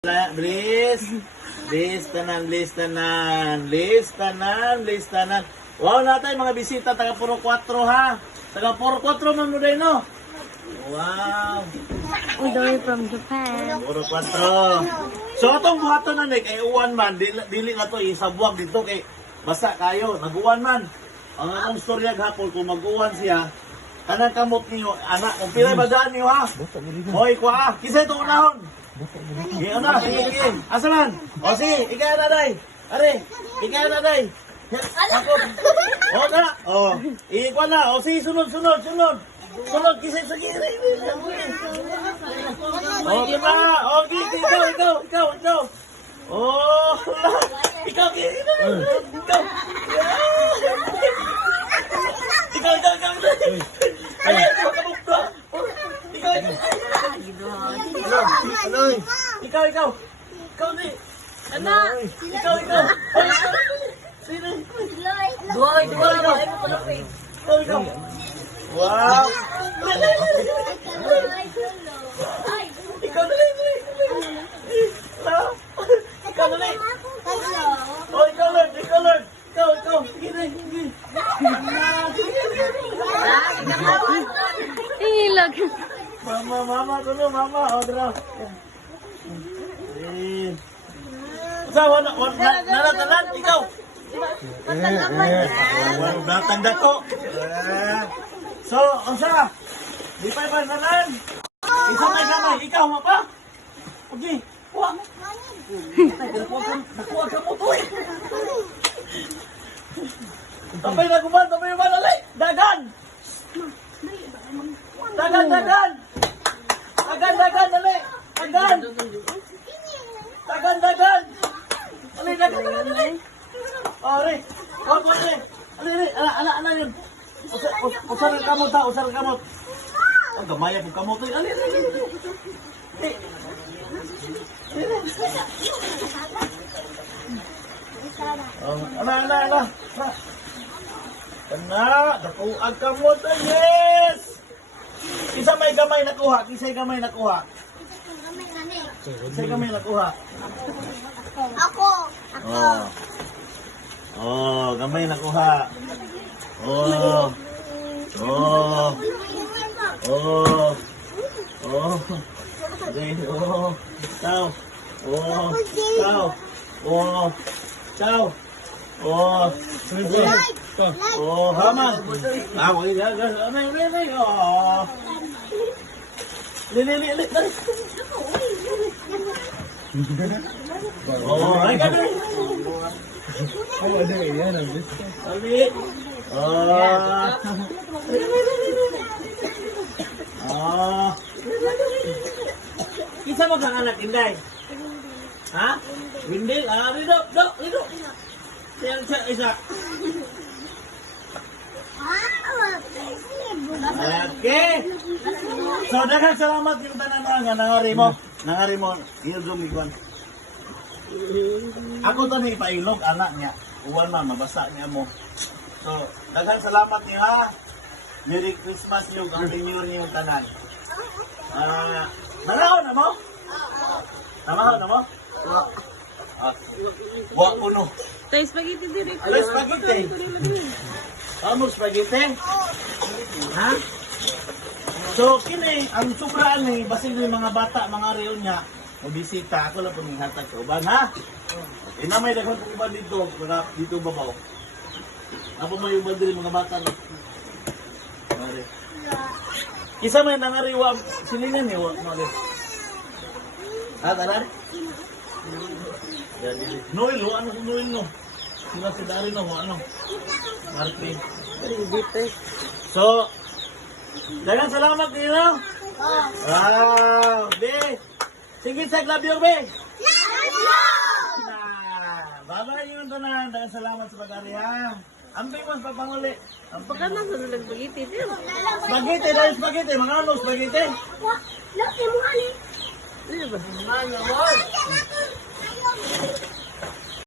Please. Listanan. Wow natin mga bisita, taga Puro 4 ha. Taga Puro 4 man mo din, no? Wow. All the way from Japan. Puro 4. So atong buhaton na kay uwan man, dili na to isabuag dito kay basa kayo, naguwan man. Ang akong storya gahapon kung mag-uwan siya, kanang kamot niyo, anak, kung pila ba daan niyo ha? Hoy, kwa, kisay ito unahon. Sige, sige. Asa man? O sige, ikaw na day. Are, ikaw na day. Ako. O na. O, ikaw na. O sige, sunod. Sunod, kisay sa giri. O, diba? O, ikaw. O, ikaw, giri. Ikaw. Ay, kabukto. Ikaw. Ikaw. Ikaw ni. Anak! Ikaw. Sino? Duhay! Ikaw. Wow. Ikaw dali. Ikaw dali. Oh, ikaw Lord. Ikaw. Gini. Ilag! Mama. Odra. Sa naratanan ikaw. Natanda ko. So, unsa? Di pa nalan. Isa may gamay, ikaw mo pa. Okay. Wa. Nakuha ka mo to eh. Tapay na alay. Dagan. Dagan. Dali. Dagan. Dali. Ore. Ala yun. Usar kamot. Ang gamaya po kamot. Ali. Ala. Dakuag kamot. Yes! Kisay gamay nakuha. Kisay gamay nakuha. Ako. Oh, gamay nakuha. Oh. Okay. Ciao. Haman. Lili. Ay ka dali. Isa mo kang anak, Inday? Ha? Windy? Rido. Isa. Okay. So, daghang salamat yung tanan nga nangari mo. Ilog ikon. Ako to ni ipailog anak niya. Uwan man mabasa niya mo. So, daghang salamat niyo ha. Merry Christmas niyo ang New Year niyo tanan. Nalahon na mo? Nalahon na mo? Wa kuno. Tayo spaghetti direct. Alas spaghetti. Amo spaghetti? Ha? So, kini, ang sukraan ni, basin yung mga bata, mga reon niya, mabisita, ako lang po ng hatag sa uban, ha? May daghang po uban dito, dito babaw. Ako may uban din mga bata. Mare. Isa may nangariwa, silingan niyo, mare. Ha, tanan? Noel, ano kung Noel, no? Sila si Dari, no? Ano? Martin. So, dagang salamat dito. Wow, be. Sige, love you, be. Bye-bye yun tanan. Dagang salamat sa pag-ari, ha. Ambing mo sa panguli. Baka na sa nalang spaghetti din. Spaghetti. Mga ano, spaghetti? Laki mo, Ali. Ano ba? Mga ano,